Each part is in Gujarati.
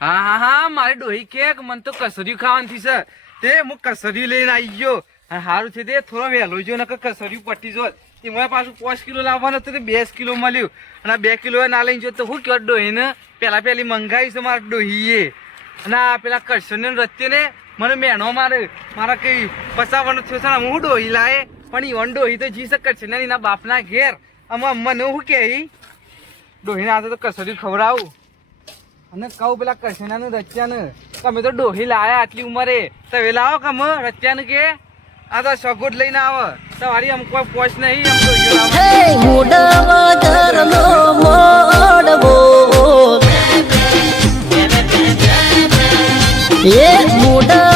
હા હા હા મારી ડોહી કે મને તો કસરિયું ખાવાની છે તે હું કસરિયું લઈને આવી ગયો. સારું છે તે થોડો વહેલો જો નકર કસરિયું પટી જો એમાં પાછું 5 કિલો લાવવાનું હતું તે 2 કિલો મળ્યું અને 2 કિલો ના લઈને જો તો હું કહેવાય ડોહીને પેલી મંગાવી છે મારા ડોહીએ અને આ પેલા કરશનને રત્ય ને મને મેણો મારા કઈ પચાવવાનો થયો છે હું ડોહી લાવે પણ ઈવન ડોહી તો જી શકે છે ને એના બાપના ઘેર આમાં મને હું કે ડોહીને આજે તો કસરિયું ખવડાવું અને કહું પેલા કરશનાને રચ્યાને તમે તો ડોહી લાયા આટલી ઉંમરે તમે લાવો કમ રચ્યાને કે આ તો સગોટ લઈને આવો તમારી અમ કોઈ પોચ નહીં એમ ડોહી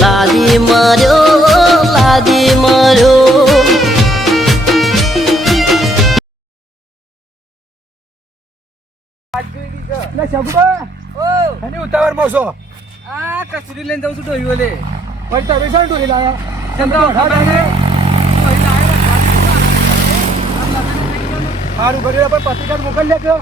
લાદી માર્યો ઉતાવળમાં છો આ કચરી લઈને જઉં છું ડોહી ઓલે પણ તમે શું ડોહી લાયા સારું કર્યું પણ પત્રિકા મોકલી લેજો.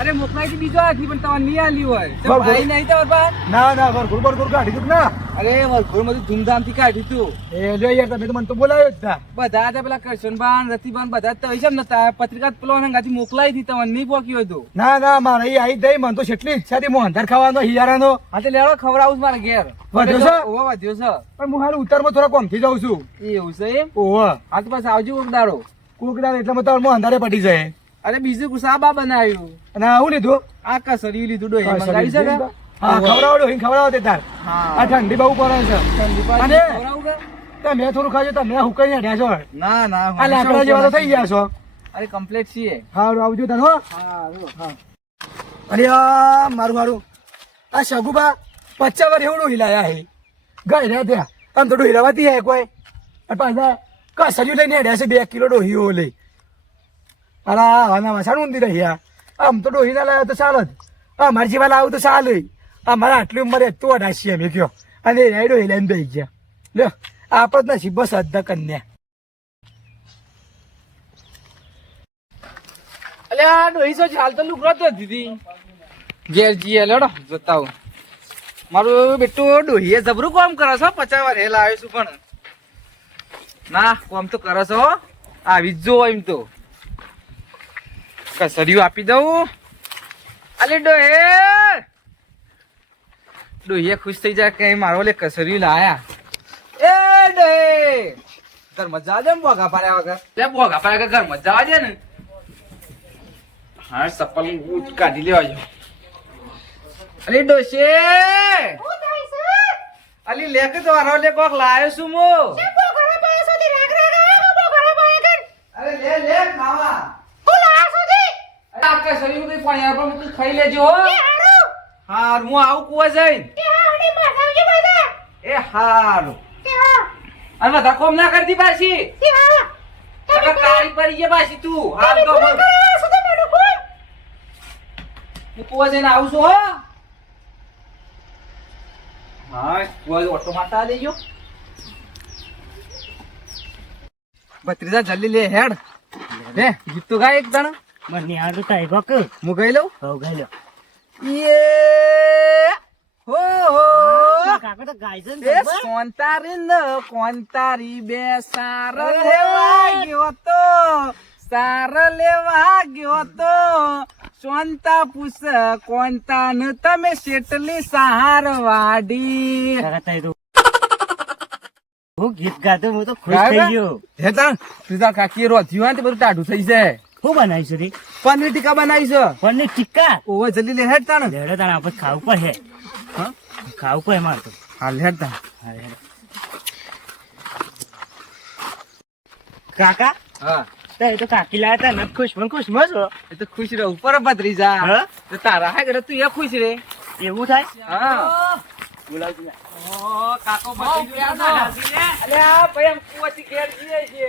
અરે મોકલાઈ બીજો આખી પણ તમારે નહીં આલી હોય ભાઈ નહીં તમારે પાસે ના વરઘોડ કાઢી દીધું ના. અરે વરઘોડ માં ધૂમધામથી કાઢી તું એ જો યાર તમે તો મને તો બોલાવ્યો જ હતા. બધા હતા પેલા કરશનબાન રતિબાન બધા તો છે ને પત્રિકા પેલો અંગાથી મોકલાઈ હતી તમને નહીં પોક્યું હતું. ના મારે એ આવી દઈ મને તો કેટલી ઈચ્છા હતી હું અંધાર ખાવાનો હિયારાનો. હા તો લેડો ખવડાવું મારા ઘેર વધ્યો છે? ઓવા વધ્યો છે પણ હું હારું ઉતારમાં થોડા કોમથી જાઉં છું. એવું છે એમ? ઓહો હા તો પાછા આવજો કોક દાડો. કોકડા એટલે મત હું અંધારે પડી જાય. અરે બીજું ગુસાબા બનાવ્યું અને આવું લીધું આ કસરી લીધું ડોહી મંગાવી છે ને? હા ખવડાવો તે તાર. હા આ ઠંડી બહુ પડે છે. ઠંડી અને પાછી ખવડાવું કે? તમે થોડું ખાજો તમે હુકાઈ અડ્યા છો. ના આ લાકડા જેવા તો થઈ ગયા છો. અરે કમ્પ્લીટ છીએ. હારું આવજો તાર હો. હા અરે આ મારું આ શગુબા 50 વાર એવું ડોહી લાયા હે ગઈ રહ્યા ત્યાં આમ તો ડોહી રવાતી હે કોઈ અને પાછા કસર્યું લઈને હેડ્યા છે 2 કિલો ડોહીઓ લઈ. અલા આના મસાણ ઊંધી રહ્યા આમ તો ડોહી ના લાવ્યા તો ચાલ જ અમારી જેવા લાવું તો ચાલે અમારા આટલી ઉંમરે તો અઢાસી અમે કયો અને એ ડોહી લઈને દઈ ગયા લ્યો આપણે નસીબ બસ અડધા કન્યા. અલે આ ડોહી સો હાલ તો લુકરો તો દીદી ઘેર જીએ લેડો જોતા હું મારું બેટું ડોહીએ જબરું કામ કરે છો 50 વાર હેલા આવ્યો છું પણ ના કામ તો કરે છો આવી જ જો એમ તો કસરિયું આપી દઉં. અલે ડોહીએ ખુશ થઈ જાય કે મારો લે કસરિયું લાયા. એ ડોહી ઘર મજા આવે બોગા પાડ્યા વગર લે બોગા પાડ્યા ઘર મજા આવે ને. હા સપલ કાઢી લેવા જો. અલી ડોશે અલી લેક તો આરો લે કોક લાયો છું મો. અરે લે ખાવા આખા શરીર કઈ પાણી આપો મુક ખાઈ લેજો હો. હાર હું આવું કુવા જઈને એ હારું અને બધા કોમ ના કરતી પાછી કાળી પડી જાય પાછી તું હાલ તો હું કુવા જઈને આવું છું હો. હા કુવા ઓટો મારતા લેજો ભત્રીજા જલ્દી લે હેડ લે ગીત તો ગાય એક જણ મને યાદ થાય ગોક હું ગઈ લઉં હો ગયો યે હો કાકા તો ગાય છે એ કોંતારી બે સાર લેવા ગયો તો સોનતા પૂછ કોંતા ને તમે શેટલી સહાર વાડી. હું ગીત ગાતો હું તો ખુશ થઈ ગયો. હે તાણ તુજા કાકી રોધ્યું હોય ને બધું ટાઢું થઈ જાય. હું બનાવી છું રે પનીર ટીકા બનાવી છે. પનીર ટીક્કા ઓવે જલ્દી લે હેડ તાણ. લેડો તાણ આપણે ખાવું પડે. હા ખાવું પડે મારે તો. હાલ હેડ તાણ. કાકા હા તો એ તો કાકી લાયા તા ખુશ છો એ તો ખુશ રહે ઉપર ભત્રીજા. હા? તો તારા હે તું એ ખુશ રે. એવું થાય હા બોલાવજો ઓ કાકો ભત્રીજો અલે આ ભાઈ આમ કુવાથી ઘેર જઈએ છે.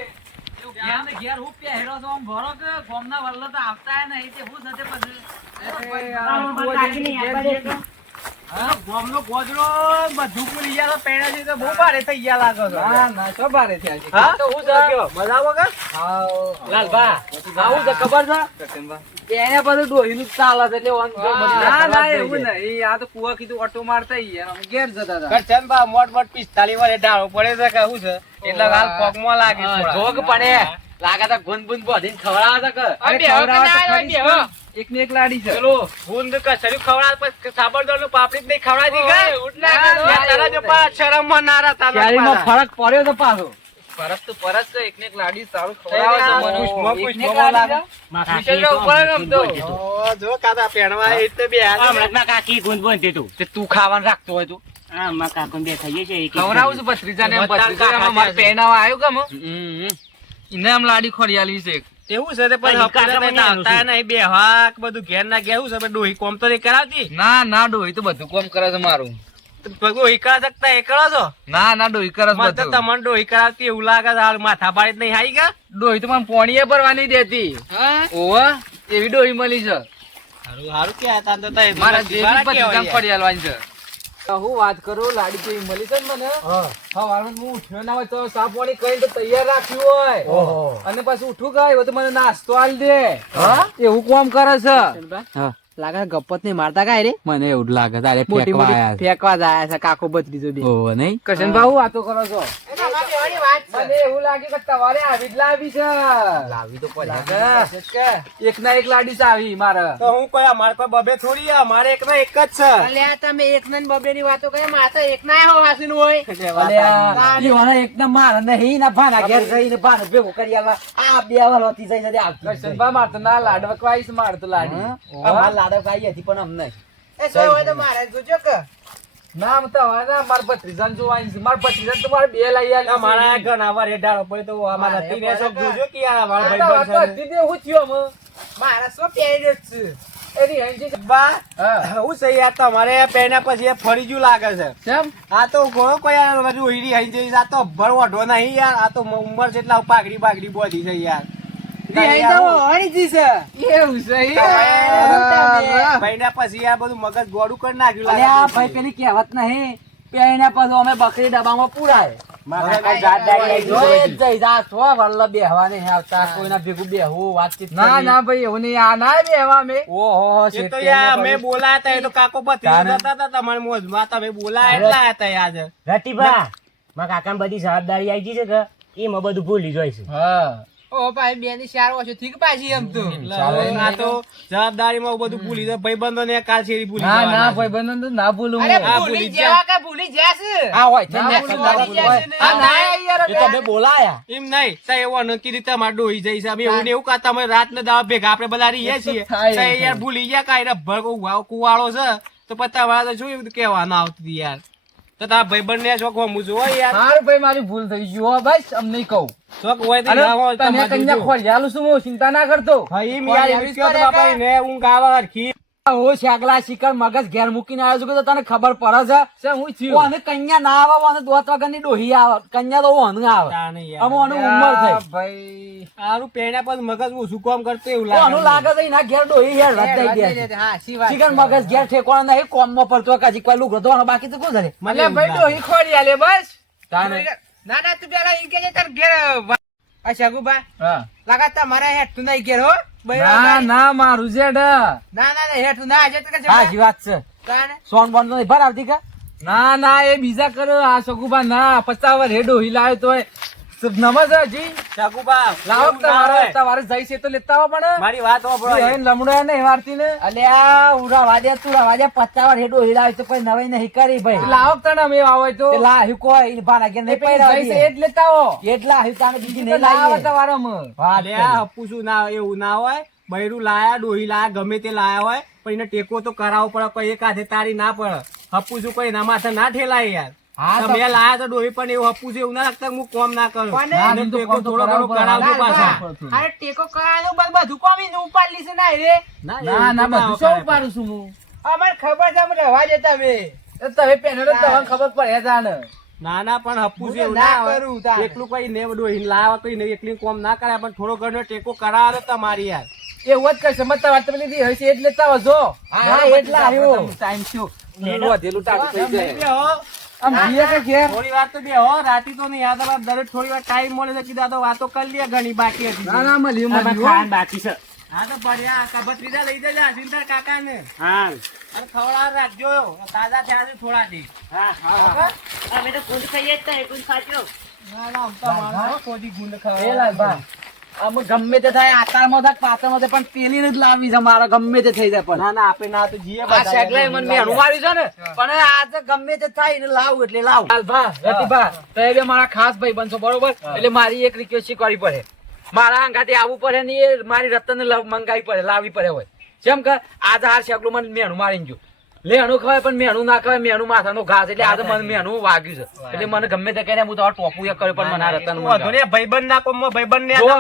ઘેર હું પહેરો તો આમ ભરો કે ગોમના વલ્લો તો આવતા નહીં તે હું સાથે પછી ગોમનો ગોદડો બધું ભૂલી ગયા તો પેણાથી તો બહુ ભારે થઈ ગયા લાગો છો. ના ના શું ભારે થયા છે હા? તો હું શું કયો? મજા આવો કે? લાલભા આવું છે ખબર છે એને બધું ડોહીનું જ ચાલે છે એટલે ઓન ના ના એવું નહીં આ તો કુવા કીધું ઓટો મારતા ઈ એનો ઘેર જતા હતા કરચનબા મોટ મોટ 45 વાળે ડાળો પડે છે કે શું છે એટલે હાલ પગમાં લાગે થોડા. જોગ પડે લાગે તો ગુંદ ગુંદ બોધીને ખવડાવે છે કે અરે ખવડાવે તો ખરી જ ને. એક ને એક લાડી છે પેલો ગુંદ કસર્યું ખવડાવે પછી સાબરદોળનું પાપડી જ નહીં ખવડાવી કે? યા તારા જો પા શરમમાં નારા તારા ક્યારીમાં પાછા. ફરક પડ્યો તો પાછો ફરક તો પરત છે એક ને એક લાડી સારું ખવડાવે છે મને. પુષ્પમાં એક ને એક પુષ્પમાં લાડી લાગે. છે. વિચારવા ઉપર જ આમ તો. ઓ, જો કાકા પહેણવા એ તો બે હાથ. હમણાં કાકી ગુંદ બોલતી તું તે તું ખાવાનું રાખતો હોય તું હા માં કાકો બે ખાઈએ છે એક ખવડાવું છું ભત્રીજાને એમ બધા ભત્રીજા કાકા મારે છે. પહેરાવા આવ્યો કે એને આમ લાડી ખોડિયાલી છે એવું છે તે પણ અહીં હપ્તા કાકા તો મને આવતા આનું નહીં બે હાક બધું ઘેર ના ઘેર છે ડોહી કોમ તો નહીં કરાવતી ના ના ડોહી તો બધું કામ કરે છે મારું ડોહી કરા શકતા એ કરો છો ના ના ડોહી કરે છે મને તો બધું તમને ડોહી કરાવતી એવું લાગે છે હાલ માથા પાડી જ નહીં હાઈ ગયા ડોહી તો મને પોણીએ ભરવાની દેતી ઓવા એવી ડોહી મળી છે હારું હારું કે હતા તો તઈ મારા મારા જેવી જીવાના ભત્રીજાને કેવાય યાર. ખોડિયાલવાની છે તો હું વાત કરું લાડી તો એવી મળી છે ને મને સવારમાં હું ઉઠ્યો ના હોય તો સા પાણી કરીને તો તૈયાર રાખ્યું હોય અને પછી ઉઠું ગઈ તો મને નાસ્તો આલ દે એવું કામ કરે છે લાગે ગપ્પત નહીં મારતા કાય રે મને એવું જ લાગે તારે મોટી મોટી ફેંકવા જાય છે કાકો બત્રીજો બે ઓહો નહીં કશન ભાઈ વાતો કરો છો મને એવું લાગે કે તમારે આવી જ લાવી છે લાવી તો લાગે. એક ના એક લાડી છે આવી મારે તો હું કોઈ અમારે કોઈ બબે થોડી આ, મારે એક ના એક જ છે અલ્યા તમે એક ના બબે ની વાતો કરે મારે તો એક ના હો વાસીનું હોય અલ્યા, ઈ વાળા એકદમ મારે નહીં ના ભાના ઘેર જઈને ભાને ભેગું કરી આલવા. આ બે વાળોથી જઈને આવતી જ કશન નહીં. માર તો ના લાડવકવાઈશ માર તો લાડી અમાર લાડક આવી હતી પણ અમને એ સો હોય તો મારે જોજો કે ના આમ તો હવે ના મારા ભત્રીજાને જોવાની છે. મારા ભત્રીજાને તો મારે બે લઈ આલી છે. મારા ઘણા વાર હેડાળો પડે તો અમારા મારે હતી ને શોખ પડે જોજો કે આ મારા આ તો ભાઈબંધ આ તો છે હજી તે હું થયો અમે. મારે સો પહેર્યો જ છે એની હેંજી છે. બા હા. હું સહી યાર તમારે પહેર્યા પછી એ ફરી ગયું લાગે છે કેમ? આ તો ઘણો કોઈ યાર બધું હીરી હઈ જઈશ આ તો ભર ઓઢો નહીં યાર આ તો ઉંમર છે એટલે પાઘડી બાગડી બોધી છે યાર એવું છે ઈ? પહેર્યા પછી યાર બધું મગજ ગોળું કરી નાખ્યું અલ્યા, લાગે ભાઈ પેલી કહેવત નહીં પહેર્યા પછી અમે બકરી ડબ્બામાં પુરાય. ના ના ભાઈ એવું નહીં આ ના બેહવા અમે. ઓહો એ તો યાર અમે બોલાયા હતા એ તો કાકો ભત્રીજો જતા હતા તમારી મોજમાં તમે બોલાયા એટલા હતા યાર રતિભા માં કાકા બધી જવાબદારી આવી ગઈ છે કે એમાં બધું ભૂલી જાય છે હા ઓ ભાઈ બે ની 4 વર્ષો ઠીક પાછી એમ તો આ તો જવાબદારીમાં બધું ભૂલી જાય ભાઈબંધો ને કાલ શેરી ભૂલી ના ના જવાના છે. ભાઈબંધો તો ના ભૂલું અરે હું. આ ભૂલી ભૂલી જેવા કે ભૂલી જશે હા હોય છે ના ને. ભૂલું, ના ભૂલી ભૂલું હોય. જશે ને. હા, ના યાર, એ તો અમે બોલાયા. એમ નહીં તો એવું નક્કી રીતે અમારે ડોહી જાય છે અમે એવું ને એવું કાતા અમે રાત ને દાવા ભેગા આપણે બધા રહીએ છીએ થાય, તો યાર ભૂલી ગયા કાંઈ ભર કુવાળો છે તો પતા વાળા તો શું એવું કહેવાનું આવતું યાર તો તારા ભાઈબંધ ને શોખ હોમું છું હો યાર હારું ભાઈ મારી ભૂલ થઈ ગઈ હો બસ અમ નહીં કહું. શોખ હોય તો અરે, ના હોય તો તને મજૂર કન્યા છું. ખોળિયાલું છું હું ચિંતા ના કરતો. હા, એમ યાર એવું જ કહો તો બાપા એને ઊંઘ આવે હરખી. હું શાકલા શિકાર મગજ ઘેર મૂકીને આવ્યો છું કે તો તને ખબર પડે છે હું થયું અને કન્યા ના આવે અને દોત વગરની ડોહી આવે કન્યા તો ઓનું આવે તાને યાર. અમે ઓનું ઉંમર થઈ ભાઈ સારું પહેર્યા પછી મગજ ઓછું કામ કરતું એવું ઓનું લાગે લાગે છે એના ઘેર ડોહી હેર રચાઈ ગયા છે. હા શી વાત શિકાર મગજ ઘેર ઠેકવાનો નહીં કોમમાં પડતો કાજી કોઈ લુગડો ધોવાનો બાકી તો કોણ કરે મને એવું ભાઈ લાગે. ડોહી ખોડી આલે બસ તાને ના ના તું પેલા ઈ કે તાર ઘેર આ શગુબા હા લાગા તમારા હેઠ તું નહીં ઘેર હો ના ના મારું જેડ ના ના હેઠ તું ના જતો કે હા જી વાત છે કાને સોન બોન તો નહીં ભર આવતી કા ના ના એ બીજા કરો આ સગુબા ના 50 વાર હેડો હિલાયો તો નમસ્તે જી શાકુબા, લાવો એવું ના હોય. તમારે જઈ છે તો લેતા આવો પણ મારી વાત સાંભળો. લમડો નહીં વારતી ને અલ્યા ઉરા વાજ્યા તુરા વાજ્યા 50 વાર હેડો હિલાયો તો કોઈ નવાઈ નહીં કરી ભાઈ લાવો તને અમે આવો તો લાહ્યું કોઈ ભાના કે નહીં પહેરા જઈ છે એ જ લેતા આવો એટલા આવ્યું તાને બીજી નહીં લાવો તમારો અલે આ હપ્પુ શું ના એવું ના હોય બૈરું લાયા ડોહી લાયા ગમે તે લાયા હોય પણ એને ટેકો તો કરાવવો પડે કોઈ એક હાથે તારી ના પડે હપ્પુ શું કોઈ એના માથે ના ઠેલાય યાર હા, તો- તમે લાયા તો ડોહી પણ એવું હપ્પુ છે એવું ના લાગતા કે હું કોમ ના કરું કોને? ના, અને એમ તો ટેકો કોમ તો થોડો ઘણો કરાવવો કરાવજો પડે. પાછા અરે ટેકો કરાયો બધું કોમી નું ઉપાડલી છે ના રે ના ના બધું શું ઉપાડું છું હું અમાર ખબર છે અમે રહેવા દેતા બે તમે પહેલો તમને ખબર પડે જાને ના ના પણ હપ્પુ છે હું એવું ના ના હોય. કરું તારે. એકલું કોઈ ને ડોહી લાવા કોઈ નહીં એકલી કોમ ના કરાય પણ થોડો ઘણો ટેકો કરાવે તો તમારી યાર એવું જ કઈ સમજતા વાત તમે લીધી હશે એ જ લેતા આવો જો હા, એટલા આવ્યો. ટાઈમ થયો વધેલું ટાળું થઈ તમે જાય. બેહો. આમ જીએ કે ઘેર? થોડી વાર તો બેહો, રાતી તો નહીં યાદ આવે. દરેક થોડી વાર ટાઈમ મળે તો કીધા તો વાતો કરી લે, ઘણી બાકી હતી. ના ના મળ્યું આમાં મળ્યું. ખાવાનું બાકી છે હા તો પડ્યા કબત્રીજા લઈ જજે આશીષભાઈ કાકાને. હા અને ખવડાવ રાખજો, તાજા થયા છે થોડાથી. હા અમે તો ગુંદ ખાઈએ જ નહીં, ગુંદ ખાજો. ના ના આમ તો માણસો કોઈ ગુંદ ખાવા. એ લાલભા, આમ ગમે તે થાય આતારમાં થાય પાતામાં થાય પણ પેલી જ લાવવી છે મારે ગમે તે થઈ જાય પણ ના ના આપણે ના તો જીએ આ શેકલાએ મને મેણું માર્યું છે ને પણ આજે ગમે તે થાય એને લાવું એટલે લાવું. લાલભા, રતિભા, તમે બે મારા ખાસ ભાઈ બનશો બરોબર એટલે મારી એક રિક્વેસ્ટ કરવી પડે. મારા અંગાથી આવવું પડે ને એ મારી રતન મંગાવી પડે લાવવી પડે હોય. જેમ કે આજે હાર શેકલું મને મેણું મારીને ગયું. લેણું ખવાય પણ મેણું ના ખવાય, મેણું માથાનો ઘાસ એટલે આજે મને મેણું વાગ્યું છે એટલે મને ગમે તે કહીને હું તમારે ટોપું એક કર્યું પણ મને આ રતન મંગાવ્યું. ભાઈબંધ ના કોમ ભાઈબંધ ને જો.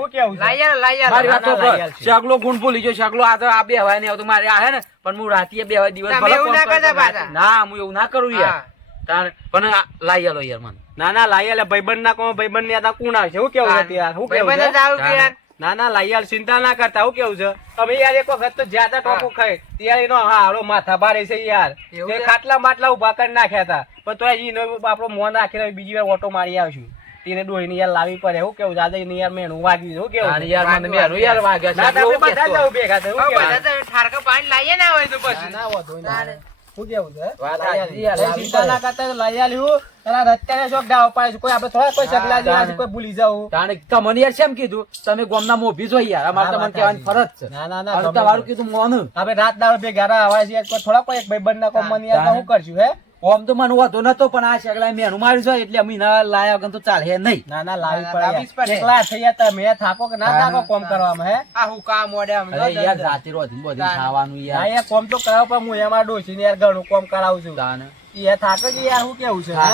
હું કેવું છે? મારી વાત ના, સાંભળો. લાઈ આલશે. શાકલો ગુણ ભૂલી ગયો. શાકલો આજે આ બે હવાય નહીં આવતું મારે આ હે ને પણ હું રાતીએ બે હવાય દિવસ તમે ભલે એવું ફોન ના કરતો કરતા રાતે. પાછા. ના હું એવું ના કરું યાર. તારે પણ આ લાઈ આલો યાર મને. ના ના લાઈયાલ ભાઈબંધ ના કોમ ભાઈબંધ ને કોણ આવશે? હું કેવું છે યાર? હું કેવું ભાઈબંધ જ છે? આવું કે યાર. ના ના લાઈયાલ ચિંતા ના કરતા. હું કેવું છે? તમે યાર એક વખત તો જ્યાદા ટોપો ખાઈ ત્યારે એનો હારો માથા ભારે છે યાર. એવું તે છે? ખાટલા માટલા ઉભા કરી નાખ્યા હતા પણ તો એનો આપણો મોન રાખીને બીજી વાર ઓટો મારી આવશું. તેને ડોહીને યાર લાવી પડે. હું કેવું આજે એને યાર મેણું વાગ્યું છે. હું કેવું તારે છે? યાર મને મેરું યાર વાગ્યા છે. ના તો આપણે એવું બધા કહેતો. જવું ભેગા થાય. હું હવે કેવું? બધા તો ઠારકા પાણી લાવીએ ના હોય તો પછી. ના, વાંધો નહીં. શું કેવું છે? વાત લાઈ સાચી યાર, આલી. લાવી ચિંતા પડે. ના કરતા લઈ આલ્યું. તારા રત્યાને શોખ ડાવ પાડે છે. કોઈ આપણે થોડા કોઈ સગલા જેવા છે, કોઈ ભૂલી જાવું. તાણે તમને યાર શેમ કીધું તમે ગોમના મોભી છો યાર અમારે તમને કહેવાની ફરજ છે. ના ના ના અને ગમે તમારું તે. કીધું મોનું. આપણે રાત દાડો ભેગા રહ્યા છીએ કોઈ થોડા કોઈ એક ભાઈબંધ ના કોમ મને યાર તો શું કરશું હે? ઓમ તો મને વાંધો નતો પણ આ શેકલાએ મેનું માર્યું છે એટલે અમે ના લાયા વગર તો ચાલે નહીં. ના ના લાવી લાવી જ પડે પડે. એકલા થઈ ગયા તમે થાકો કે ના થાકો કોમ કરવામાં હે? આ હુકા મોઢે આમ અરે યાર જાતે રોધી બોધી ખાવાનું ના યાર. યાર કોમ તો કરાવ પણ હું એમાં ડોસીને યાર ઘણું કોમ કરાવું છું. તાને. યાર થાકે કે યાર શું કેવું છે હે?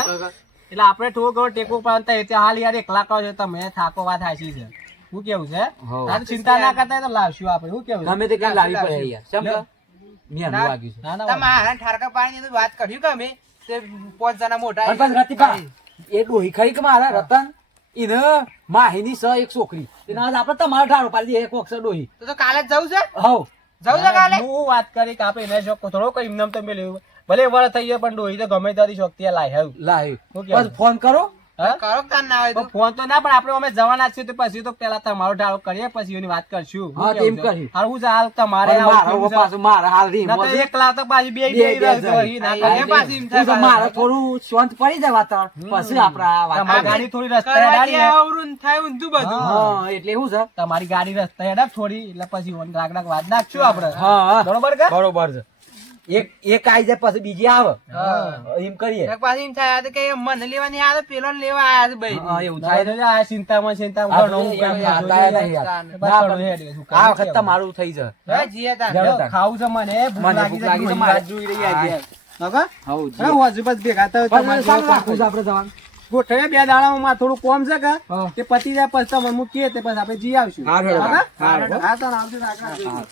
એટલે આપણે થોડો ઘણો ટેકો પાડતા એટલે હાલ યાર એકલા કહો છો તમે થાકો વાત હાચી છે. શું કેવું છે? હો. તારે ચિંતા ના કરતા હોય તો લાવશું આપણે. શું કેવું છે? ગમે તે કઈ લાવી પડે યાર. શેમ કે? મેનું વાગ્યું છે. ના ના તમે હારા ઠારકા પાણી વાત કર્યું કે અમે તે 5 જણા મોટા પણ પણ રતિભા, એ ડોહી ખરી કે મારા રતન એને માહીની સ એક છોકરી એને આજ આપણે તમારે ઠારો પાડી દઈએ એક વખત ડોહી. તો કાલે જ જવું છે હવ જવું છે કાલે હું વાત કરી કે આપણે એને શોખ થોડો કઈ એમને તો મેળવ્યું ભલે વળ થઈ જાય પણ ડોહી તો ગમે ત્યાંથી શોખતી લાય હેવ. લાવ્યું. શું કહેવું? બસ ફોન કરો. હા? કરો કે તાન ના હોય તો ફોન તો ના પણ આપણે અમે જવાના જ છીએ તો પછી તો પેલા તમારો ઢાળો કરીએ પછી એની વાત કરશું. હા, શું કેવું તેમ છે? કર્યું. હાલ હું છે, હાલ તમારે અને આવું મારા કેવું છે? પાછું મારા હાલ રીમ ના તો વધે. એક લાખ તો પાછી બે બે બે જાય. રહી ના હા, કરીએ એ પાછી એમ હું તો થાય મારે થોડું શાંત પડી જાય વાતાવરણ પછી આપણે આ વાત તમારી કરીએ. ગાડી થોડી રસ્તે કરવાથી હેડાડીએ. આવરું થાય ઊંધું બધું હા એટલે એવું છે. તમારી ગાડી રસ્તે હેડા થોડી એટલે પછી ઓન રાગ રાગ વાત નાખશું આપણે. હા હા. બરોબર કે? બરોબર છે. એક આઈ જાય પછી બીજી આવે એમ કરીએ. એક પાછી એમ થાય કે મને લેવાની આ પેલો ને લેવા આયા છે ભાઈ હા, એવું ના, થાય. એટલે આ ચિંતામાં ચિંતામાં આ ઘણું તો કામ યાર, જોજો આ યાર. યાર. તાન. બસ ના, થોડું પણ હેડે, શું આ કામ વખત છે? તમારું થઈ જાય. હવે જીએ તાન. જાઓ. જો, ખાવું છે મને ભૂખ મને લાગી ભૂખ લાગી છે, છે મારે. વાત જોઈ રહી આજે. નકર? હઉ, જી. અરે, હોજુ બસ ભેગા થયો પણ તમારે સારું જોડે રાખવું છે આપણે જવાનું. ગોઠવે બે દાડામાં થોડું કોમ છે કે હા. તે પતી જાય પછી તમે મૂકીએ તે પછી આપણે જી આવશું. હારું, હેડો. બરાબર? હારું. હા તો આવશે તો આગળ જઈએ.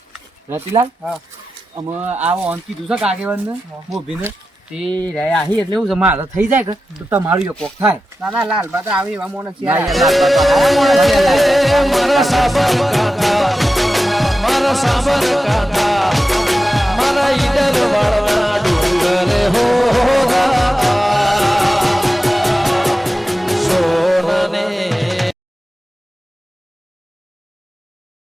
રતિલાલ હા. અમે આવો ઓન કીધું છે કાગેવન ને મોભીને તે રહ્યા આહી એટલે એવું છે મારે થઈ જાય કે તો તમારું એક કોક થાય. ના ના લાલ બા તો આવી એવા મોણ છે ના યાર, લાલ બાપા. મારા સાબર કાકા મારા સાબર કાકા મારા